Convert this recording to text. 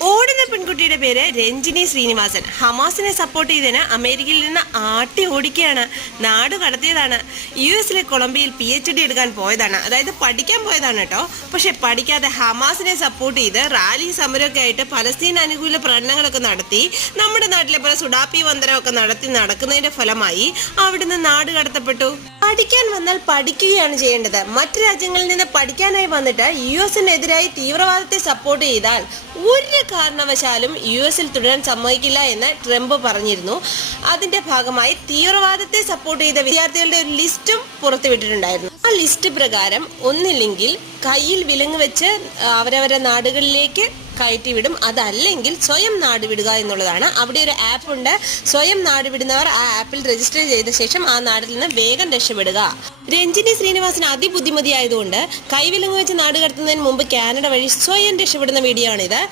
ഓടുന്ന പെൺകുട്ടിയുടെ പേര് രഞ്ജിനി ശ്രീനിവാസൻ. ഹമാസിനെ സപ്പോർട്ട് ചെയ്തതിന് അമേരിക്കയിൽ നിന്ന് ആട്ടി ഓടിക്കുകയാണ്, നാട് കടത്തിയതാണ്. US കൊളംബിയയിൽ PhD എടുക്കാൻ പോയതാണ്, അതായത് പഠിക്കാൻ പോയതാണ് കേട്ടോ. പക്ഷെ പഠിക്കാതെ ഹമാസിനെ സപ്പോർട്ട് ചെയ്ത് റാലി സമരമൊക്കെ ആയിട്ട് പലസ്തീൻ അനുകൂല പ്രകടനങ്ങളൊക്കെ നടത്തി നമ്മുടെ നാട്ടിലെ പോലെ സുഡാപ്പി വന്ദനമൊക്കെ നടക്കുന്നതിന്റെ ഫലമായി അവിടുന്ന് നാട് കടത്തപ്പെട്ടു. പഠിക്കാൻ വന്നാൽ പഠിക്കുകയാണ് ചെയ്യേണ്ടത്. മറ്റു രാജ്യങ്ങളിൽ നിന്ന് പഠിക്കാനായി വന്നിട്ട് US-നെതിരായി തീവ്രവാദത്തെ സപ്പോർട്ട് ചെയ്താൽ ഒരു കാരണവശാലും US തുടരാൻ സമ്മതിക്കില്ല എന്ന് ട്രംപ് പറഞ്ഞിരുന്നു. അതിന്റെ ഭാഗമായി തീവ്രവാദത്തെ സപ്പോർട്ട് ചെയ്ത വിദ്യാർത്ഥികളുടെ ഒരു ലിസ്റ്റും പുറത്തുവിട്ടിട്ടുണ്ടായിരുന്നു. ആ ലിസ്റ്റ് പ്രകാരം ഒന്നില്ലെങ്കിൽ കയ്യിൽ വിലങ്ങ് വെച്ച് അവരവരുടെ നാടുകളിലേക്ക് കയറ്റിവിടും, അതല്ലെങ്കിൽ സ്വയം നാട് വിടുക എന്നുള്ളതാണ്. അവിടെ ഒരു ആപ്പ് ഉണ്ട്. സ്വയം നാട് വിടുന്നവർ ആ ആപ്പിൽ രജിസ്റ്റർ ചെയ്ത ശേഷം ആ നാട്ടിൽ നിന്ന് വേഗം രക്ഷപ്പെടുക. രഞ്ജിനി ശ്രീനിവാസൻ അതിബുദ്ധിമതിയായതുകൊണ്ട് കൈവിലങ്ങ് വെച്ച് നാട് കടത്തുന്നതിന് മുമ്പ് കാനഡ വഴി സ്വയം രക്ഷപ്പെടുന്ന വീഡിയോ ആണിത്.